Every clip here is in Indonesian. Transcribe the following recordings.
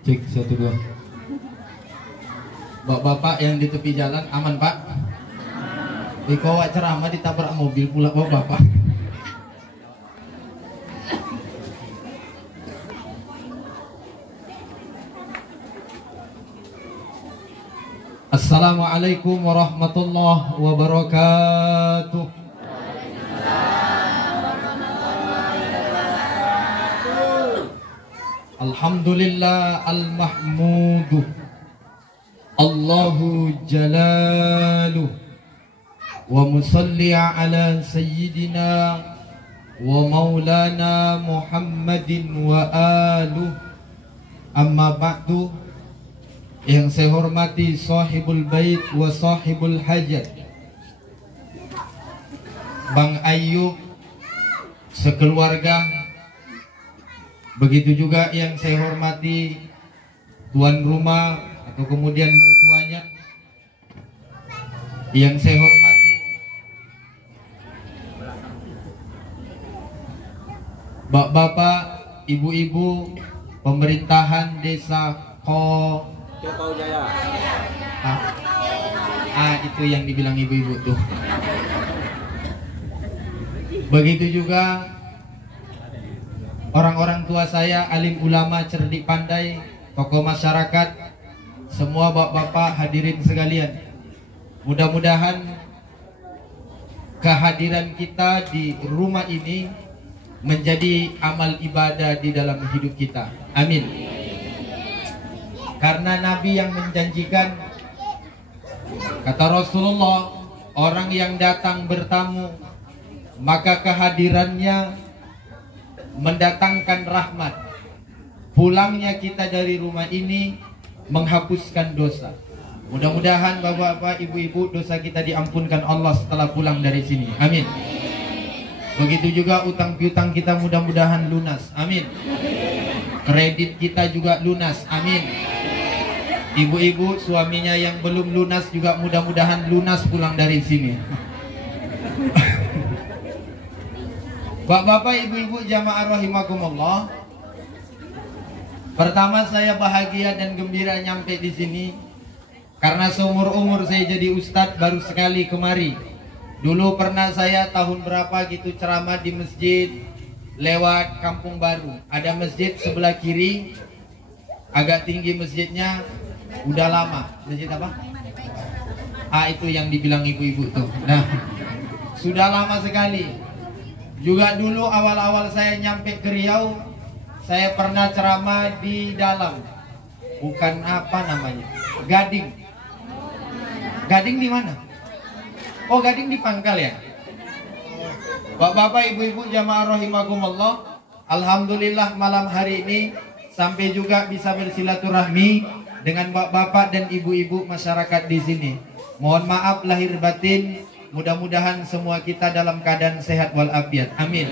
Cek 1 2. Bapak-bapak yang di tepi jalan aman pak? Dikowa ceramah ditabrak mobil pula bapak-bapak. Assalamualaikum warahmatullahi wabarakatuh. Alhamdulillah al-mahmudu Allahu jalaluh wa musalli ala sayyidina wa maulana Muhammadin wa aluh. Amma ba'du. Yang saya hormati sahibul bait wa sahibul hajat, Bang Ayub sekeluarga. Begitu juga yang saya hormati tuan rumah atau kemudian mertuanya. Yang saya hormati bapak-bapak, ibu-ibu pemerintahan desa Jaya. Itu yang dibilang ibu-ibu tuh. Begitu juga orang-orang tua saya, alim ulama, cerdik pandai, tokoh masyarakat, semua bapak-bapak hadirin sekalian. Mudah-mudahan kehadiran kita di rumah ini menjadi amal ibadah di dalam hidup kita. Amin. Karena Nabi yang menjanjikan, kata Rasulullah, orang yang datang bertamu maka kehadirannya mendatangkan rahmat. Pulangnya kita dari rumah ini menghapuskan dosa. Mudah-mudahan bapak-bapak, ibu-ibu, dosa kita diampunkan Allah setelah pulang dari sini. Amin. Begitu juga utang piutang kita mudah-mudahan lunas. Amin. Kredit kita juga lunas. Amin. Ibu-ibu suaminya yang belum lunas juga mudah-mudahan lunas pulang dari sini. Bapak-bapak, ibu-ibu, jamaah rahimakumullah. Pertama saya bahagia dan gembira nyampe di sini karena seumur-umur saya jadi ustadz baru sekali kemari. Dulu pernah saya tahun berapa gitu ceramah di masjid lewat Kampung Baru. Ada masjid sebelah kiri, agak tinggi masjidnya, udah lama. Masjid apa? Itu yang dibilang ibu-ibu tuh. Nah, sudah lama sekali. Juga dulu awal-awal saya nyampe ke Riau, saya pernah ceramah di dalam, bukan apa namanya, Gading. Gading di mana? Oh, Gading di Pangkal ya. Bapak-bapak, ibu-ibu, jamaah rahimakumullah. Alhamdulillah malam hari ini sampai juga bisa bersilaturahmi dengan bapak-bapak dan ibu-ibu masyarakat di sini. Mohon maaf lahir batin. Mudah-mudahan semua kita dalam keadaan sehat walafiat. Amin.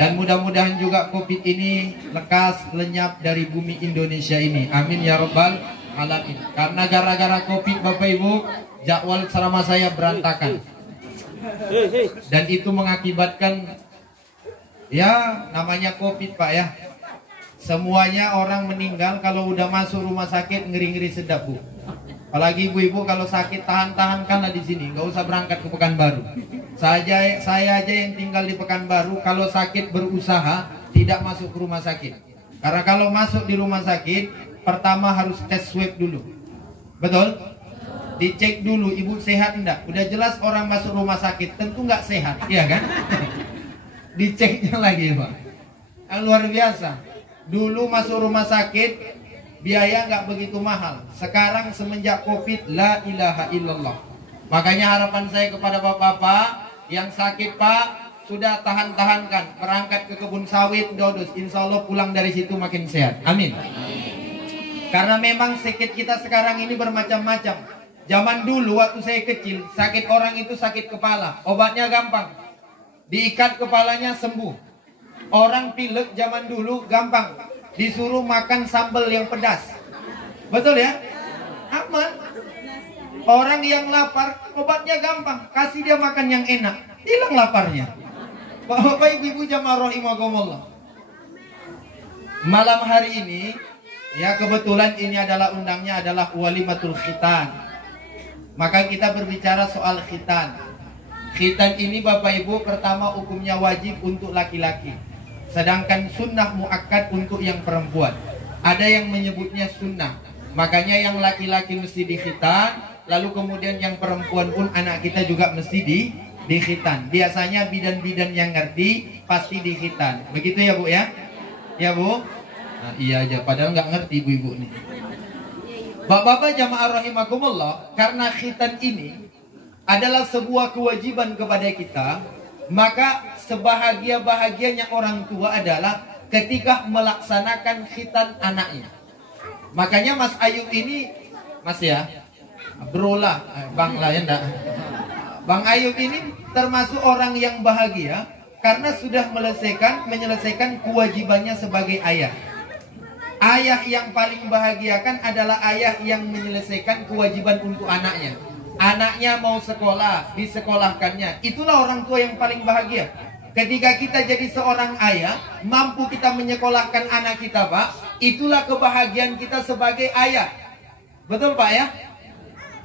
Dan mudah-mudahan juga Covid ini lekas lenyap dari bumi Indonesia ini. Amin ya rabbal alamin. Karena gara-gara Covid, Bapak Ibu, jadwal ceramah saya berantakan. Dan itu mengakibatkan, ya namanya Covid Pak ya, semuanya orang meninggal kalau udah masuk rumah sakit ngeri-ngeri sedap Bu. Apalagi ibu-ibu kalau sakit tahan-tahankanlah di sini, nggak usah berangkat ke Pekanbaru. Saya aja yang tinggal di Pekanbaru, kalau sakit berusaha tidak masuk ke rumah sakit. Karena kalau masuk di rumah sakit, pertama harus tes swab dulu. Betul? Dicek dulu ibu sehat enggak. Udah jelas orang masuk rumah sakit tentu nggak sehat, iya kan? Diceknya lagi Pak. Yang luar biasa. Dulu masuk rumah sakit biaya nggak begitu mahal. Sekarang semenjak Covid, la ilaha illallah. Makanya harapan saya kepada bapak-bapak yang sakit Pak, sudah tahan-tahankan berangkat ke kebun sawit Dodus, insya Allah pulang dari situ makin sehat. Amin. Karena memang sakit kita sekarang ini bermacam-macam. Zaman dulu waktu saya kecil, sakit orang itu sakit kepala, obatnya gampang, diikat kepalanya sembuh. Orang pilek zaman dulu gampang, disuruh makan sambal yang pedas. Betul ya? Aman. Orang yang lapar, obatnya gampang, kasih dia makan yang enak, hilang laparnya. Bapak ibu jamaah rahimakumullah. Malam hari ini, ya kebetulan ini adalah undangnya adalah walimatul khitan. Maka kita berbicara soal khitan. Khitan ini Bapak Ibu pertama hukumnya wajib untuk laki-laki. Sedangkan sunnah muakkad untuk yang perempuan. Ada yang menyebutnya sunnah. Makanya yang laki-laki mesti dikhitan, lalu kemudian yang perempuan pun anak kita juga mesti dikhitan. Biasanya bidan-bidan yang ngerti pasti dikhitan. Begitu ya Bu ya? Ya Bu? Nah, iya aja, padahal nggak ngerti ibu-ibu nih. Bapak-bapak jamaah rahimakumullah, karena khitan ini adalah sebuah kewajiban kepada kita, maka sebahagia-bahagianya orang tua adalah ketika melaksanakan khitan anaknya. Makanya Mas Ayub ini, Mas ya, bro lah, Bang lah ya enggak. Bang Ayub ini termasuk orang yang bahagia karena sudah menyelesaikan kewajibannya sebagai ayah. Ayah yang paling bahagiakan adalah ayah yang menyelesaikan kewajiban untuk anaknya. Anaknya mau sekolah, disekolahkannya. Itulah orang tua yang paling bahagia. Ketika kita jadi seorang ayah, mampu kita menyekolahkan anak kita, Pak. Itulah kebahagiaan kita sebagai ayah. Betul Pak ya?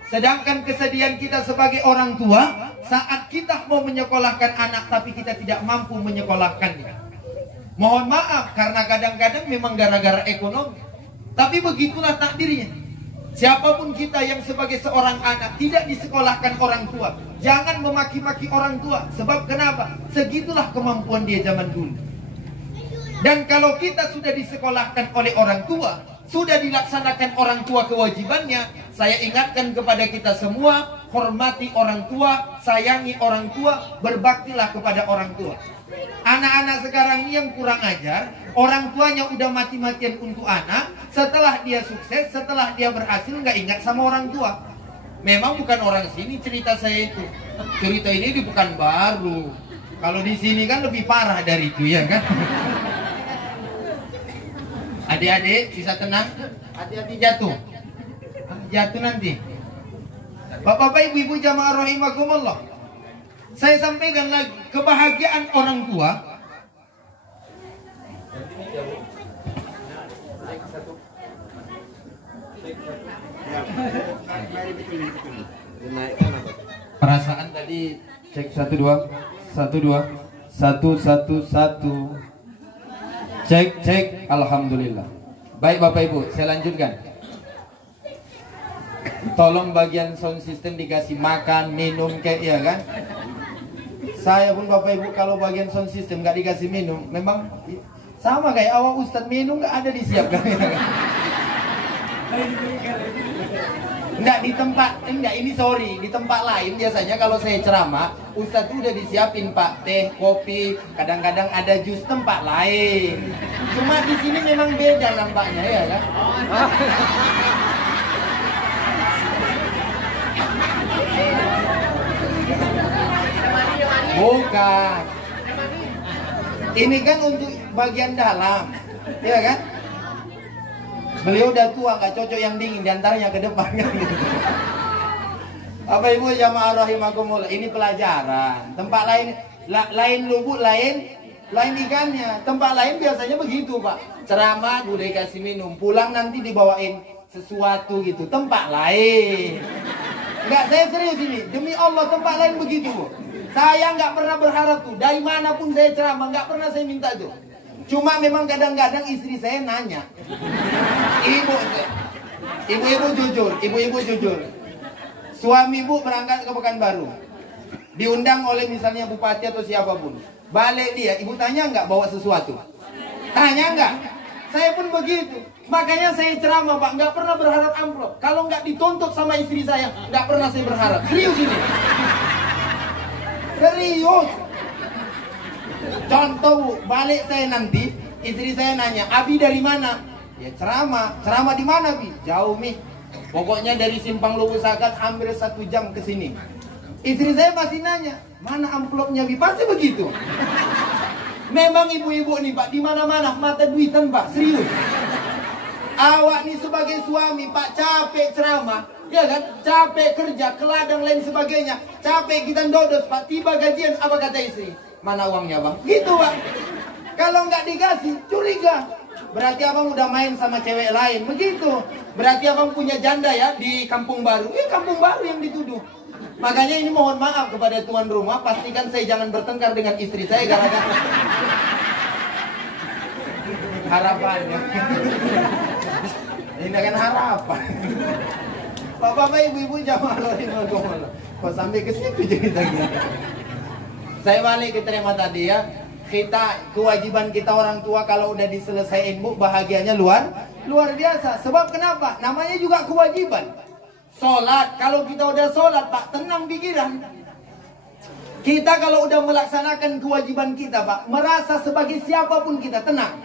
Sedangkan kesedihan kita sebagai orang tua, saat kita mau menyekolahkan anak tapi kita tidak mampu menyekolahkannya. Mohon maaf, karena kadang-kadang memang gara-gara ekonomi. Tapi begitulah takdirnya. Siapapun kita yang sebagai seorang anak tidak disekolahkan orang tua, jangan memaki-maki orang tua. Sebab kenapa? Segitulah kemampuan dia zaman dulu. Dan kalau kita sudah disekolahkan oleh orang tua, sudah dilaksanakan orang tua kewajibannya, saya ingatkan kepada kita semua, hormati orang tua, sayangi orang tua, berbaktilah kepada orang tua. Anak-anak sekarang ini yang kurang ajar, orang tuanya udah mati-matian untuk anak, setelah dia sukses, setelah dia berhasil nggak ingat sama orang tua. Memang bukan orang sini cerita saya itu. Cerita ini di Pekanbaru. Kalau di sini kan lebih parah dari itu ya kan. Adik-adik bisa tenang, hati-hati jatuh. Jatuh nanti. Bapak-bapak, ibu-ibu jamaah rahimakumullah. Saya sampaikan lagi, kebahagiaan orang tua perasaan tadi cek 1 2 1 2 cek alhamdulillah. Baik Bapak Ibu, saya lanjutkan. Tolong bagian sound system dikasih makan, minum kayak ya kan. Saya pun Bapak Ibu kalau bagian sound system nggak dikasih minum, memang sama kayak awal Ustadz minum nggak ada disiapkan. Enggak di tempat, enggak ini sorry di tempat lain biasanya kalau saya ceramah Ustadz udah disiapin Pak teh, kopi, kadang-kadang ada jus tempat lain. Cuma di sini memang beda nampaknya ya kan. Bukan. Ini kan untuk bagian dalam, ya kan? Beliau udah tua, nggak cocok yang dingin, diantaranya ke depan kan gitu. Apa Ibu jamaah rahimakumullah, ini pelajaran. Tempat lain lubuk lain ikannya. Tempat lain biasanya begitu Pak. Ceramah boleh kasih minum, pulang nanti dibawain sesuatu gitu. Tempat lain. Enggak, saya serius ini. Demi Allah tempat lain begitu Bu. Saya nggak pernah berharap tuh, dari manapun saya ceramah, nggak pernah saya minta tuh. Cuma memang kadang-kadang istri saya nanya, ibu-ibu jujur, suami ibu berangkat ke Pekanbaru, diundang oleh misalnya bupati atau siapapun, balik dia, ibu tanya nggak bawa sesuatu? Tanya nggak? Saya pun begitu. Makanya saya ceramah Pak, nggak pernah berharap amplop. Kalau nggak dituntut sama istri saya, nggak pernah saya berharap. Serius ini. Serius. Contoh, balik saya nanti, istri saya nanya, Abi dari mana? Ya ceramah. Ceramah di mana, Bi? Jauh, Mi. Pokoknya dari Simpang Lubuk Sakat hampir 1 jam ke sini. Istri saya masih nanya, mana amplopnya, Bi? Pasti begitu. Memang ibu-ibu nih, Pak, di mana-mana mata duitan, Pak, serius. Awak nih sebagai suami, Pak, capek ceramah, ya kan? Capek kerja, ke ladang lain sebagainya. Capek kita dodos, Pak. Tiba gajian, apa kata istri? Mana uangnya, Bang? Gitu, Pak. Kalau nggak dikasih, curiga. Berarti abang udah main sama cewek lain. Begitu. Berarti abang punya janda ya di kampung baru. Kampung baru yang dituduh. Makanya ini mohon maaf kepada tuan rumah. Pastikan saya jangan bertengkar dengan istri saya gara-gara harapannya. Ini kan harapan. Bapak-bapak, ibu-ibu, jamaah rahimahumullah. Kok sampai ke situ cerita kita? Saya balik ke tema tadi ya. Kewajiban kita orang tua kalau udah diselesaikan, Bu, bahagianya luar biasa. Sebab kenapa? Namanya juga kewajiban. Sholat, kalau kita udah sholat, Pak, tenang pikiran. Kita kalau udah melaksanakan kewajiban kita, Pak, merasa sebagai siapapun kita tenang.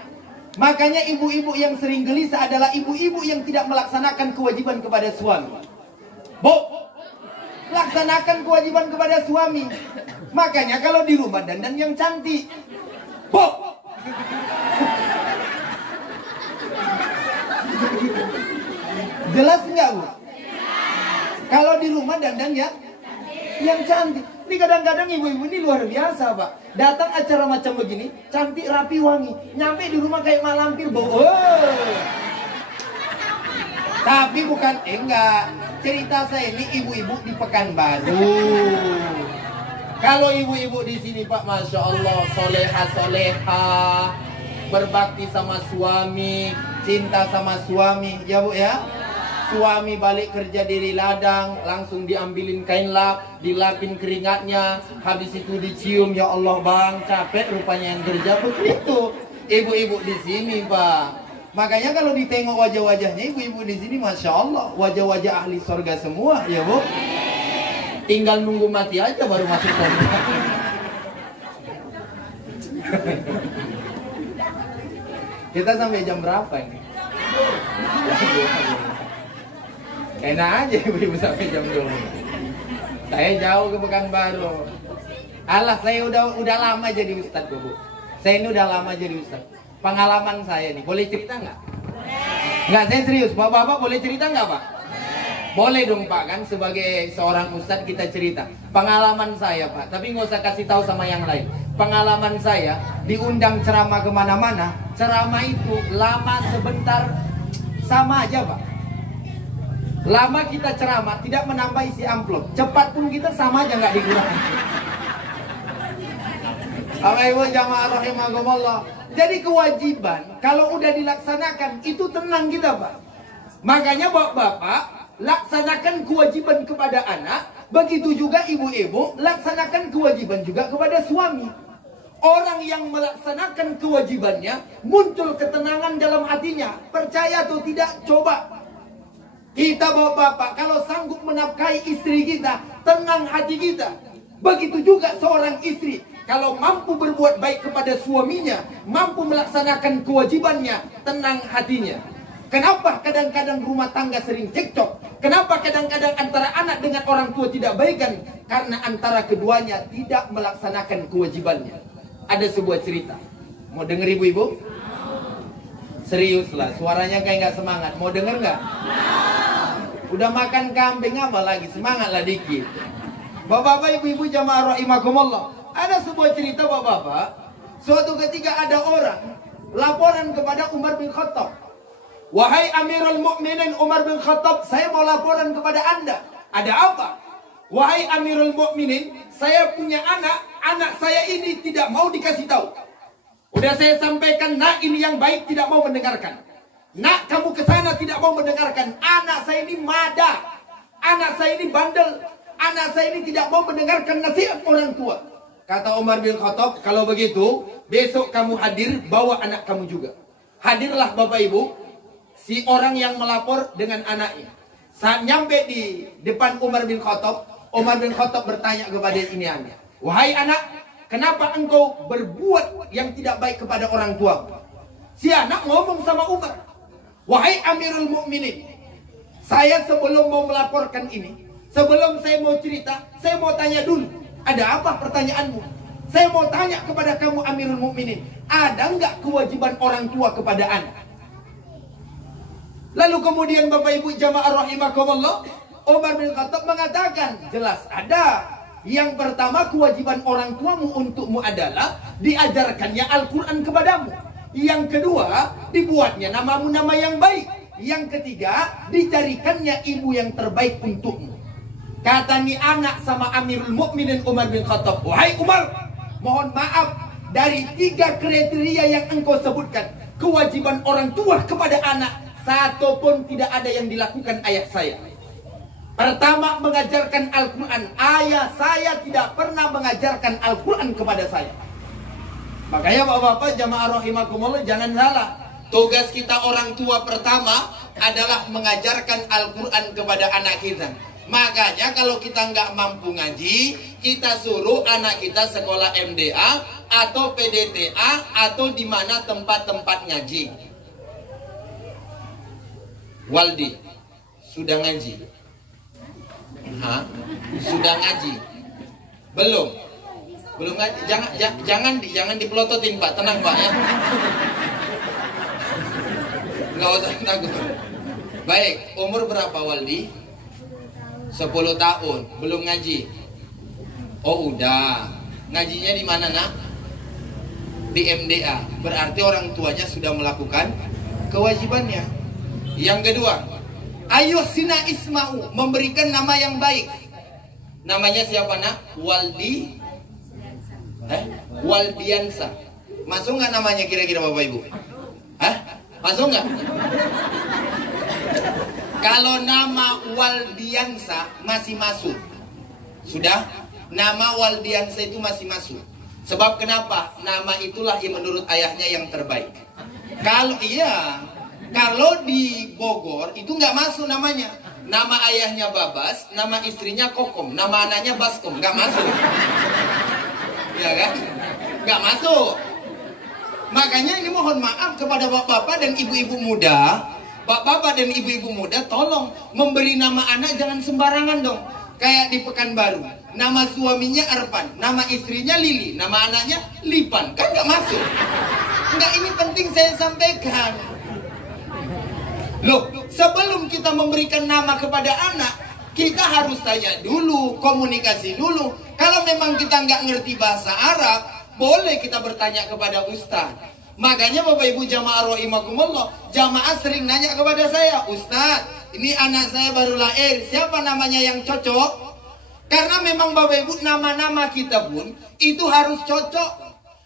Makanya ibu-ibu yang sering gelisah adalah ibu-ibu yang tidak melaksanakan kewajiban kepada suami. Bu, laksanakan kewajiban kepada suami. Makanya kalau di rumah dandan yang cantik. Bu, jelas nggak, Bu? Kalau di rumah dandan ya yang cantik. Ini kadang-kadang ibu-ibu ini luar biasa, Pak. Datang acara macam begini, cantik, rapi, wangi. Nyampe di rumah kayak mak lampir, Bu. Tapi bukan, enggak. Cerita saya ini ibu-ibu di Pekanbaru. Kalau ibu-ibu di sini, Pak, Masya Allah, soleha-soleha, berbakti sama suami, cinta sama suami, ya Bu ya. Suami balik kerja dari ladang, langsung diambilin kain lap, dilapin keringatnya, habis itu dicium, ya Allah Bang, capek rupanya yang kerja. Begitu ibu-ibu di sini, Pak. Makanya kalau ditengok wajah-wajahnya ibu-ibu di sini, Masya Allah, wajah-wajah ahli surga semua, ya Bu. Tinggal nunggu mati aja baru masuk surga. Kita sampai jam berapa ini? Enak aja ibu-ibu sampai jam 2. Saya jauh ke Pekanbaru. Alah, saya udah lama jadi ustadz, Bu. Saya ini udah lama jadi ustadz. Pengalaman saya nih, boleh cerita nggak? Nggak, saya serius. Bapak-bapak boleh cerita nggak, Pak? Boleh dong, Pak, kan sebagai seorang ustadz kita cerita. Pengalaman saya, Pak, tapi nggak usah kasih tahu sama yang lain. Pengalaman saya diundang ceramah kemana-mana. Ceramah itu lama sebentar sama aja, Pak. Lama kita ceramah tidak menambah isi amplop, cepat pun kita sama aja nggak dikurangi. Bapak Ibu jamaah rahimahumullah. Jadi kewajiban kalau udah dilaksanakan itu tenang kita, Pak. Makanya bapak-bapak laksanakan kewajiban kepada anak, begitu juga ibu-ibu laksanakan kewajiban juga kepada suami. Orang yang melaksanakan kewajibannya muncul ketenangan dalam hatinya. Percaya atau tidak, coba. Kita bapak-bapak kalau sanggup menafkahi istri kita, tenang hati kita. Begitu juga seorang istri kalau mampu berbuat baik kepada suaminya, mampu melaksanakan kewajibannya, tenang hatinya. Kenapa kadang-kadang rumah tangga sering cekcok? Kenapa kadang-kadang antara anak dengan orang tua tidak baikan? Karena antara keduanya tidak melaksanakan kewajibannya. Ada sebuah cerita. Mau denger ibu-ibu? Serius lah, suaranya kayak nggak semangat. Mau denger nggak? Udah makan kambing apa lagi? Semangatlah dikit. Bapak-bapak, ibu-ibu jamaah rahimakumullah. Ada sebuah cerita, bapak-bapak. Suatu ketika ada orang laporan kepada Umar bin Khattab. Wahai Amirul Mukminin Umar bin Khattab, saya mau laporan kepada Anda. Ada apa? Wahai Amirul Mukminin, saya punya anak saya ini tidak mau dikasih tahu. Udah saya sampaikan, nak ini yang baik, tidak mau mendengarkan. Nak, kamu ke sana tidak mau mendengarkan. Anak saya ini mada. Anak saya ini bandel. Anak saya ini tidak mau mendengarkan nasihat orang tua. Kata Umar bin Khattab, kalau begitu, besok kamu hadir, bawa anak kamu juga. Hadirlah Bapak Ibu, si orang yang melapor dengan anaknya. Saat nyampe di depan Umar bin Khattab bertanya kepada ini anak. Wahai anak, kenapa engkau berbuat yang tidak baik kepada orang tua? Si anak ngomong sama Umar, wahai Amirul Mukminin, saya sebelum mau melaporkan ini, sebelum saya mau cerita, saya mau tanya dulu, ada apa pertanyaanmu? Saya mau tanya kepada kamu Amirul Mukminin, ada nggak kewajiban orang tua kepada anak? Lalu kemudian Bapak Ibu jamaah rahimakumullah, Umar bin Khattab mengatakan, jelas ada. Yang pertama, kewajiban orang tuamu untukmu adalah diajarkannya Al-Quran kepadamu. Yang kedua, dibuatnya namamu nama yang baik. Yang ketiga, dicarikannya ibu yang terbaik untukmu. Kata ni anak sama Amirul Mukminin Umar bin Khattab, wahai Umar, mohon maaf, dari 3 kriteria yang engkau sebutkan, kewajiban orang tua kepada anak, satu pun tidak ada yang dilakukan ayah saya. Pertama, mengajarkan Al-Quran. Ayah saya tidak pernah mengajarkan Al-Quran kepada saya. Makanya bapak-bapak jamaah rahimakumullah, jangan salah. Tugas kita orang tua pertama adalah mengajarkan Al-Quran kepada anak kita. Makanya kalau kita nggak mampu ngaji, kita suruh anak kita sekolah MDA atau PDTA atau di mana tempat-tempat ngaji. Waldi, sudah ngaji? Hah? Sudah ngaji? Belum? Belum ngaji? Jangan dipelototin Pak, tenang Pak ya. Nggak usah takut. Baik, umur berapa Waldi? 10 tahun, belum ngaji. Oh udah. Ngajinya di mana nak? Di MDA. Berarti orang tuanya sudah melakukan kewajibannya. Yang kedua, ayo sina isma'u, memberikan nama yang baik. Namanya siapa nak? Waldi Waldiansa. Masuk nggak namanya kira-kira Bapak Ibu? Hah? Masuk nggak? Kalau nama Waldiansa masih masuk. Sudah? Nama Waldiansa itu masih masuk. Sebab kenapa? Nama itulah yang menurut ayahnya yang terbaik. Kalau di Bogor itu nggak masuk namanya. Nama ayahnya Babas, nama istrinya Kokom, nama anaknya Baskom, nggak masuk. Ya kan? Nggak masuk. Makanya ini mohon maaf kepada bapak-bapak dan ibu-ibu muda. Bapak-bapak dan ibu-ibu muda, tolong memberi nama anak jangan sembarangan dong. Kayak di Pekanbaru, nama suaminya Arfan, nama istrinya Lili, nama anaknya Lipan, kan nggak masuk. Enggak, ini penting saya sampaikan. Loh, sebelum kita memberikan nama kepada anak, kita harus tanya dulu, komunikasi dulu. Kalau memang kita nggak ngerti bahasa Arab, boleh kita bertanya kepada ustaz. Makanya Bapak Ibu jamaah rahimakumullah, jamaah sering nanya kepada saya, Ustaz, ini anak saya baru lahir, siapa namanya yang cocok? Karena memang Bapak Ibu, nama-nama kita pun itu harus cocok.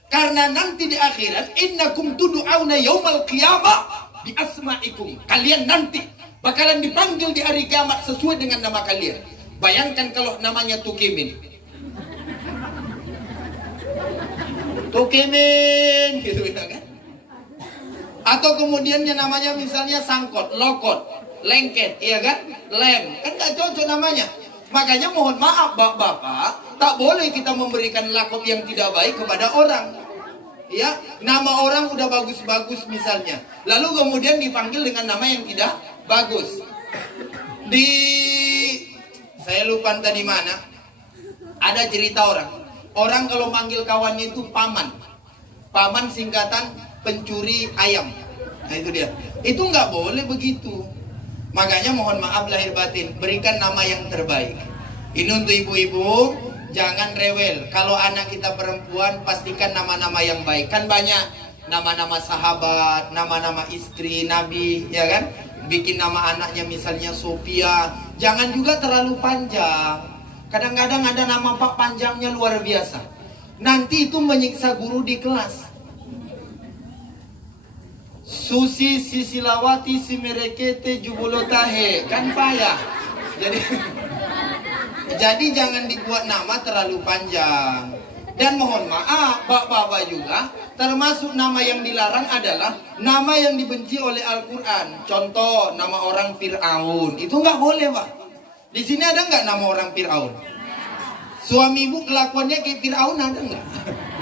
Karena nanti di akhirat, innakum tudu'auna yaumal qiyamah bi asma'ikum. Kalian nanti bakalan dipanggil di hari kiamat sesuai dengan nama kalian. Bayangkan kalau namanya Tukimin. Tukimin gitu kan? Atau kemudiannya namanya misalnya Sangkot, Lokot, Lengket, iya kan? Lem, kan gak cocok namanya. Makanya mohon maaf bapak-bapak, tak boleh kita memberikan lakop yang tidak baik kepada orang. Ya, nama orang udah bagus-bagus misalnya, lalu kemudian dipanggil dengan nama yang tidak bagus. Saya lupa tadi mana, ada cerita orang kalau manggil kawannya itu paman. Paman singkatan pencuri ayam. Nah itu dia. Itu nggak boleh begitu. Makanya mohon maaf lahir batin, berikan nama yang terbaik. Ini untuk ibu-ibu, jangan rewel. Kalau anak kita perempuan, pastikan nama-nama yang baik. Kan banyak nama-nama sahabat, nama-nama istri Nabi, ya kan? Bikin nama anaknya misalnya Sophia. Jangan juga terlalu panjang. Kadang-kadang ada nama pak panjangnya luar biasa. Nanti itu menyiksa guru di kelas. Susi Sisilawati Simerekete Jubulotahe, kan payah. Jadi jangan dibuat nama terlalu panjang. Dan mohon maaf, bapak-bapak juga, termasuk nama yang dilarang adalah nama yang dibenci oleh Al-Quran. Contoh, nama orang Fir'aun. Itu nggak boleh, Pak. Di sini ada nggak nama orang Fir'aun? Suami ibu kelakuannya kayak Fir'aun ada nggak?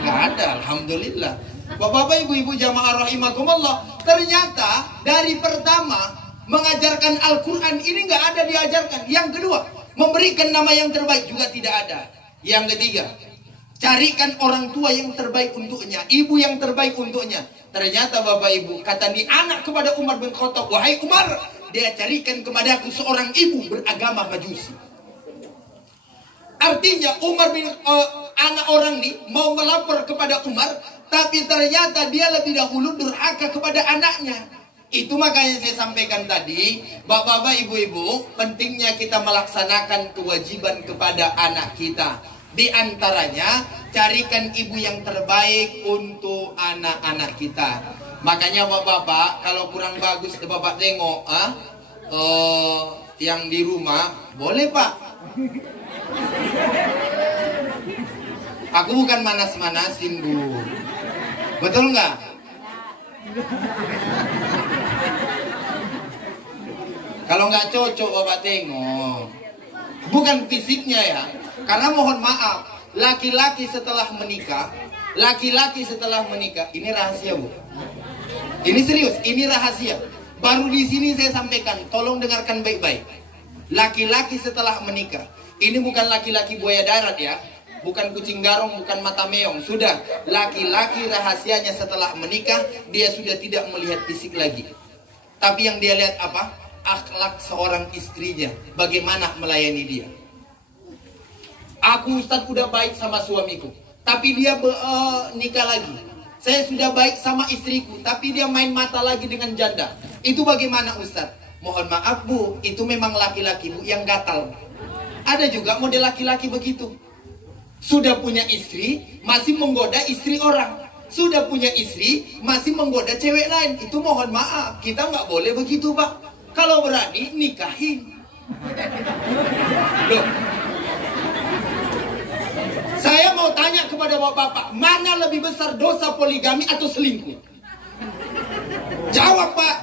Nggak ada, alhamdulillah. Bapak-bapak, ibu-ibu jamaah rahimakumullah, ternyata dari pertama mengajarkan Al-Quran ini nggak ada diajarkan. Yang kedua, memberikan nama yang terbaik juga tidak ada. Yang ketiga, carikan orang tua yang terbaik untuknya, ibu yang terbaik untuknya. Ternyata bapak ibu, kata di anak kepada Umar bin Khattab, wahai Umar, dia carikan kepadaku seorang ibu beragama Majusi. Artinya Umar bin anak orang ini mau melapor kepada Umar, tapi ternyata dia lebih dahulu durhaka kepada anaknya. Itu makanya saya sampaikan tadi, bapak-bapak, ibu-ibu, pentingnya kita melaksanakan kewajiban kepada anak kita. Di antaranya, carikan ibu yang terbaik untuk anak-anak kita. Makanya bapak-bapak, kalau kurang bagus bapak tengok, yang di rumah, boleh pak. Aku bukan manas-manasin bu, betul nggak? Kalau nggak cocok bapak tengok, bukan fisiknya ya. Karena mohon maaf, laki-laki setelah menikah, ini rahasia bu. Ini serius, ini rahasia. Baru di sini saya sampaikan, tolong dengarkan baik-baik. Laki-laki setelah menikah, ini bukan laki-laki buaya darat ya, bukan kucing garong, bukan mata meong. Sudah, laki-laki rahasianya setelah menikah, dia sudah tidak melihat fisik lagi. Tapi yang dia lihat apa? Akhlak seorang istrinya, bagaimana melayani dia. Aku Ustaz udah baik sama suamiku, tapi dia nikah lagi. Saya sudah baik sama istriku, tapi dia main mata lagi dengan janda. Itu bagaimana Ustaz? Mohon maaf bu, itu memang laki-laki bu yang gatal. Ada juga model laki-laki begitu. Sudah punya istri, masih menggoda istri orang. Sudah punya istri, masih menggoda cewek lain. Itu mohon maaf, kita nggak boleh begitu pak. Kalau berani, nikahin. Loh. Saya mau tanya kepada bapak-bapak, mana lebih besar dosa poligami atau selingkuh? Jawab pak.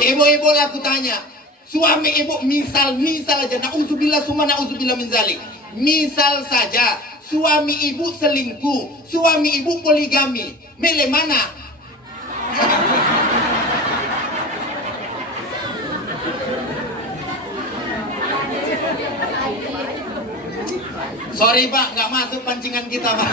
Ibu-ibu aku tanya, suami ibu misal aja, na'udzubillah summa na'udzubillah min zalik. Misal saja, suami ibu selingkuh, suami ibu poligami, milih mana? Sorry pak, nggak masuk pancingan kita pak.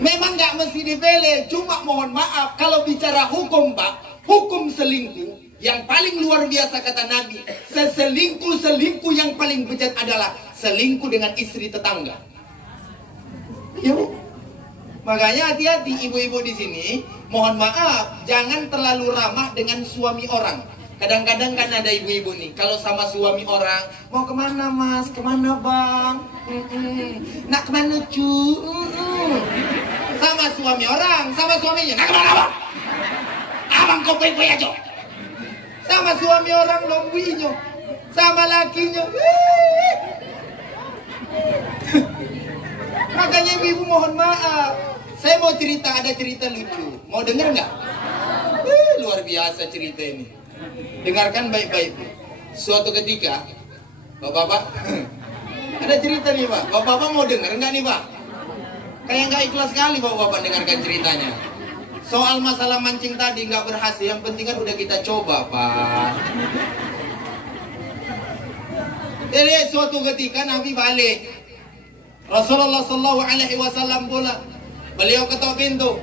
Memang nggak mesti dipilih, cuma mohon maaf kalau bicara hukum pak, hukum selingkuh yang paling luar biasa kata Nabi, seselingkuh yang paling bejat adalah selingkuh dengan istri tetangga. Ya bu, makanya hati-hati ibu-ibu di sini, mohon maaf jangan terlalu ramah dengan suami orang. Kadang-kadang kan ada ibu-ibu nih, kalau sama suami orang, mau kemana mas, kemana bang, nak kemana cu, sama suami orang, sama suaminya, nak kemana bang, abang kau kue-kue aja, sama suami orang lombinya, sama lakinya, makanya ibu-ibu mohon maaf, saya mau cerita, ada cerita lucu, mau denger nggak? Luar biasa cerita ini. Dengarkan baik-baik. Suatu ketika, bapak-bapak, ada cerita nih pak. Bapak-bapak mau dengar nggak nih pak? Kayak nggak ikhlas sekali bapak-bapak dengarkan ceritanya. Soal masalah mancing tadi nggak berhasil, yang penting kan udah kita coba pak. Jadi suatu ketika Nabi balik, Rasulullah SAW pula, beliau ketok pintu.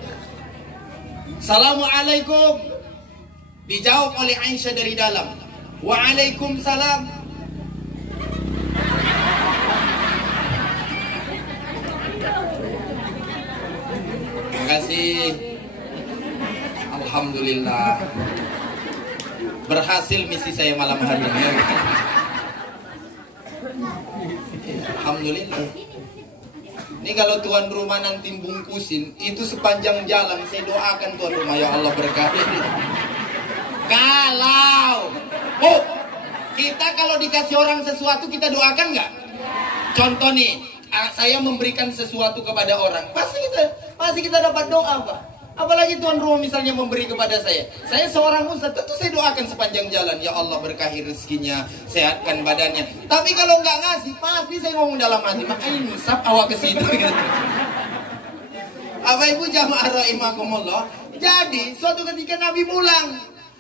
Assalamualaikum. Dijawab oleh Aisyah dari dalam. Waalaikumsalam. Terima kasih. Alhamdulillah. Berhasil misi saya malam hari ini. Alhamdulillah. Ini kalau tuan rumah nanti bungkusin, itu sepanjang jalan saya doakan tuan rumah, ya Allah berkati. Kalau kita kalau dikasih orang sesuatu kita doakan nggak? Contoh nih, saya memberikan sesuatu kepada orang, pasti kita dapat doa pak. Apalagi tuan rumah misalnya memberi kepada saya. Saya seorang ustaz, tentu saya doakan sepanjang jalan. Ya Allah berkahi rezekinya, sehatkan badannya. Tapi kalau nggak ngasih, pasti saya ngomong dalam hati, makanya nisab awak ke situ. Bapak ibu jamaah rahimakumullah. Jadi suatu ketika Nabi pulang,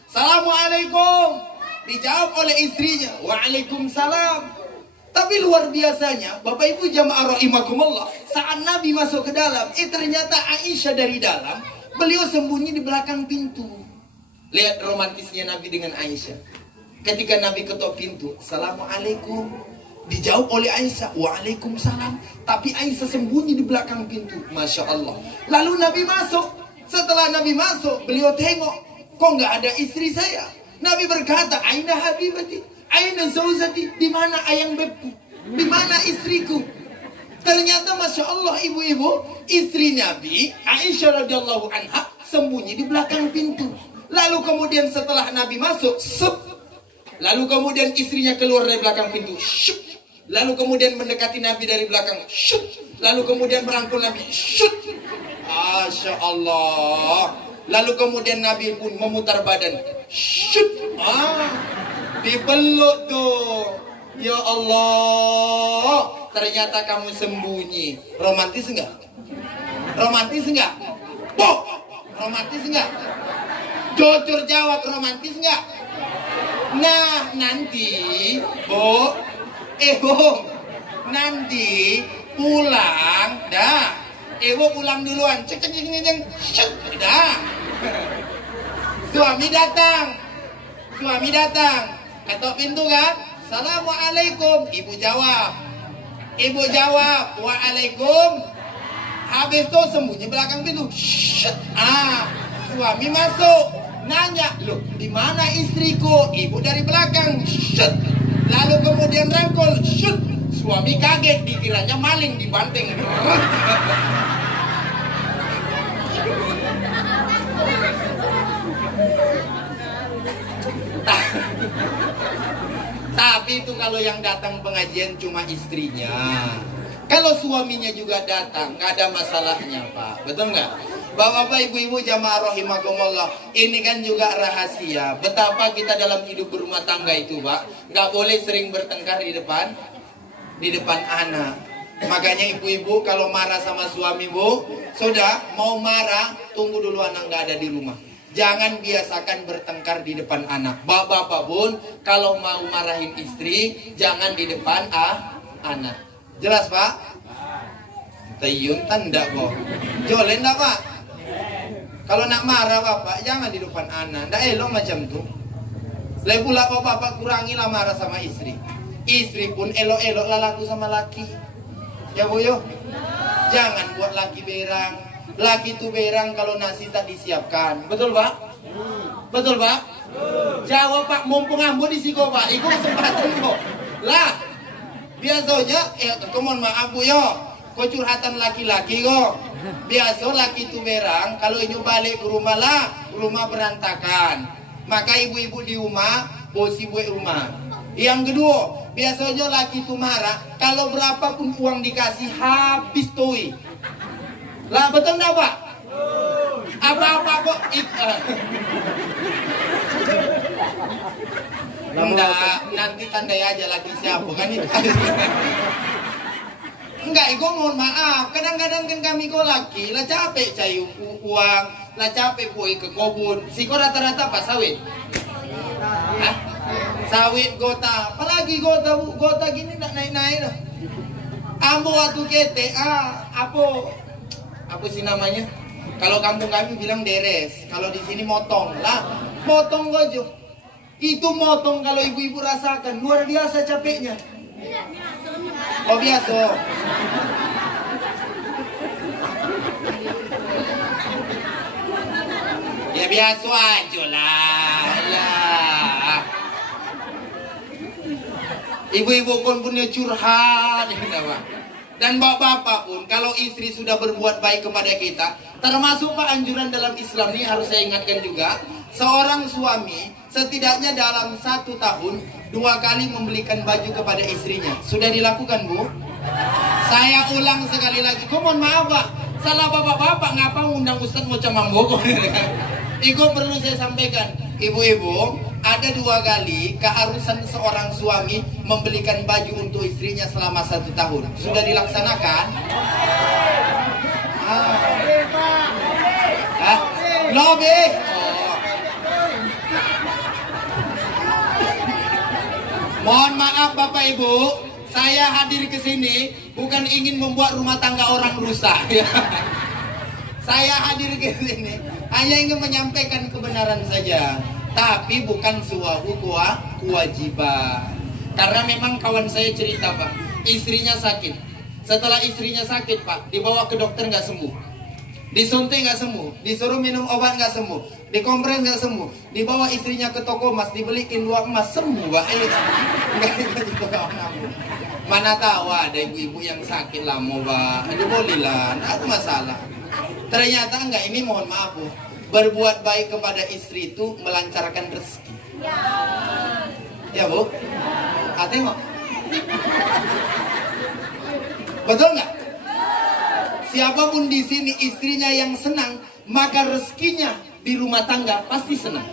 Assalamualaikum, dijawab oleh istrinya, Waalaikumsalam. Tapi luar biasanya, Bapak Ibu jamaah rahimakumullah, saat Nabi masuk ke dalam, ternyata Aisyah dari dalam, beliau sembunyi di belakang pintu. Lihat romantisnya Nabi dengan Aisyah. Ketika Nabi ketok pintu, Assalamualaikum, dijawab oleh Aisyah, Waalaikumsalam. Tapi Aisyah sembunyi di belakang pintu. Masya Allah. Lalu Nabi masuk. Setelah Nabi masuk, beliau tengok, kok nggak ada istri saya? Nabi berkata, Aina habibati, Aina zauzati, di mana ayang bebku? Di mana istriku? Ternyata Masya Allah ibu-ibu, istri Nabi Aisyah radhiyallahu anha sembunyi di belakang pintu. Lalu kemudian setelah Nabi masuk, lalu kemudian istrinya keluar dari belakang pintu, lalu kemudian mendekati Nabi dari belakang, lalu kemudian merangkul Nabi, Masya Allah. Lalu kemudian Nabi pun memutar badan, dipeluk tuh. Ya Allah, ternyata kamu sembunyi. Romantis enggak? Romantis enggak? Boh, romantis enggak? Jujur jawab, romantis enggak? Nah, nanti Bu, nanti pulang dah. Pulang duluan. Cek dah. Suami datang. Ketok pintu kan? Assalamualaikum. Ibu jawab, Waalaikum. Habis itu sembunyi belakang pintu. Suami masuk, nanya, loh, di mana istriku? Ibu dari belakang. Lalu kemudian rangkul. Suami kaget, dikiranya maling, dibanting. Tapi itu kalau yang datang pengajian cuma istrinya. Kalau suaminya juga datang, nggak ada masalahnya, Pak. Betul nggak? Bapak-bapak, ibu-ibu jamaah rahimakumullah, ini kan juga rahasia. Betapa kita dalam hidup berumah tangga itu, Pak, nggak boleh sering bertengkar di depan anak. Makanya ibu-ibu kalau marah sama suami, Bu, sudah mau marah, tunggu dulu anak nggak ada di rumah. Jangan biasakan bertengkar di depan anak. Bapak-bapak pun kalau mau marahin istri, jangan di depan anak. Jelas, Pak? Tayun tanda kok. Joleh enggak, Pak? Kalau nak marah Bapak, jangan di depan anak. Nggak elok macam tuh. Lalu pula Bapak kurangilah marah sama istri. Istri pun elok-elok laku sama laki. Ya Bu yo. Jangan buat laki berang. Laki itu berang kalau nasi tak disiapkan. Betul, Pak? Betul, Pak? Jawab, Pak. Mumpung ambo di siko, Pak. Iku kesempatan kok. Lah, biasanya mohon maaf Bu yo. Kok curhatan laki-laki kok. Biasa laki itu berang kalau ibu balik ke rumah lah, rumah berantakan. Maka ibu-ibu di rumah, bos ibu rumah. Yang kedua, biasanya laki itu marah kalau berapapun uang dikasih habis tuh. Lah betul enggak, Pak? Apa-apa kok enggak, nanti tandai aja lagi siapa kan itu. Enggak, Iko mohon maaf. Kadang-kadang kan kami kok laki lah capek cari uang, lah capek pergi ke kebun. Siko rata-rata apa sawit? Hah? Sawit gota. Apalagi gota, Bu. Gota gini tak naik-naik lah. Ambo waktu kete, apa sih namanya? Kalau kampung kami bilang deres, kalau di sini motong lah, motong gojo. Itu motong kalau ibu-ibu rasakan luar biasa capeknya. Oh biasa. Ya biasa aja lah. Ya. Ibu-ibu pun punya curhat, dan bapak-bapak pun kalau istri sudah berbuat baik kepada kita, termasuk Pak anjuran dalam Islam ini harus saya ingatkan juga, seorang suami setidaknya dalam 1 tahun 2 kali membelikan baju kepada istrinya. Sudah dilakukan, Bu? Saya ulang sekali lagi. Mohon maaf, Pak. Salah bapak-bapak ngapa ngundang Ustadz Mocamambo? Itu perlu saya sampaikan, ibu-ibu, ada 2 kali keharusan seorang suami membelikan baju untuk istrinya selama 1 tahun. Sudah dilaksanakan? Lobe. Mohon maaf Bapak Ibu, saya hadir ke sini bukan ingin membuat rumah tangga orang rusak. Saya hadir ke sini hanya ingin menyampaikan kebenaran saja, tapi bukan suatu kewajiban. Karena memang kawan saya cerita Pak, istrinya sakit. Setelah istrinya sakit Pak, dibawa ke dokter nggak sembuh, disuntik nggak sembuh, disuruh minum obat nggak sembuh, dikompres nggak sembuh, dibawa istrinya ke toko emas, dibelikin 2 emas, sembuh Pak. Mana tahu ada ibu-ibu yang sakit lama Pak, itu boleh lah, ada masalah. Ternyata enggak, ini mohon maaf Bu, berbuat baik kepada istri itu melancarkan rezeki. Ya Bu? Tengok. Betul nggak? Siapapun di sini istrinya yang senang, maka rezekinya di rumah tangga pasti senang.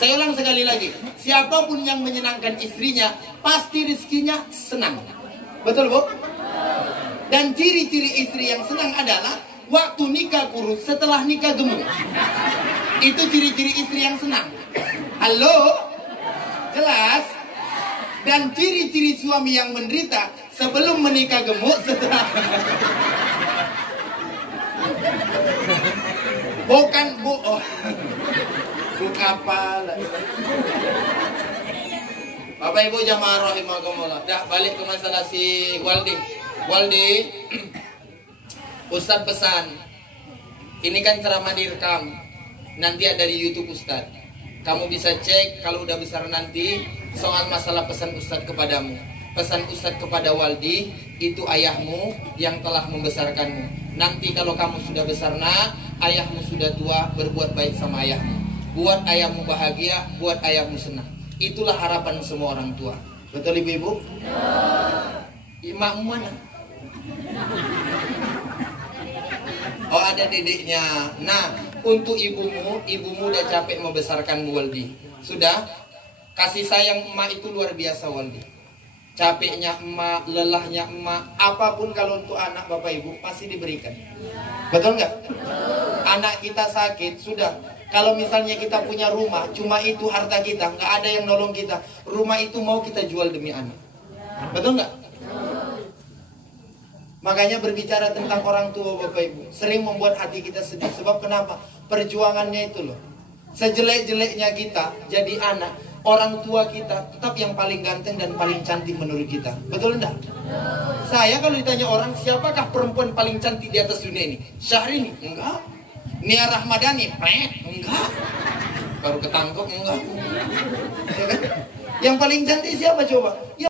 Saya ulang sekali lagi, siapapun yang menyenangkan istrinya, pasti rezekinya senang. Betul Bu? Dan ciri-ciri istri yang senang adalah waktu nikah kurus, setelah nikah gemuk. Itu ciri-ciri istri yang senang. Halo? Jelas? Dan ciri-ciri suami yang menderita, sebelum menikah gemuk, setelah bukan Bu, kapal. Bapak Ibu jamaah rahimakumullah. Dah balik ke masalah si Waldi, Ustadz pesan, ini kan ceramah direkam, nanti ada di YouTube Ustadz. Kamu bisa cek kalau udah besar nanti soal masalah pesan Ustadz kepadamu. Pesan Ustadz kepada Waldi, itu ayahmu yang telah membesarkanmu. Nanti kalau kamu sudah besar nak, ayahmu sudah tua, berbuat baik sama ayahmu. Buat ayahmu bahagia, buat ayahmu senang. Itulah harapan semua orang tua. Betul ibu-ibu? Imakmu mana? Oh ada dedeknya. Nah untuk ibumu udah capek membesarkan Waldi. Sudah, kasih sayang emak itu luar biasa Waldi. Capeknya emak, lelahnya emak, apapun kalau untuk anak Bapak Ibu pasti diberikan. Betul nggak? Anak kita sakit, sudah. Kalau misalnya kita punya rumah, cuma itu harta kita, nggak ada yang nolong kita. Rumah itu mau kita jual demi anak. Betul nggak? Makanya berbicara tentang orang tua Bapak Ibu sering membuat hati kita sedih. Sebab kenapa? Perjuangannya itu loh. Sejelek-jeleknya kita jadi anak, orang tua kita tetap yang paling ganteng dan paling cantik menurut kita. Betul enggak? Saya kalau ditanya orang, siapakah perempuan paling cantik di atas dunia ini? Syahrini? Enggak. Nia Rahmadani? Enggak. Baru ketangkep? Enggak. Ya kan? Yang paling cantik siapa coba?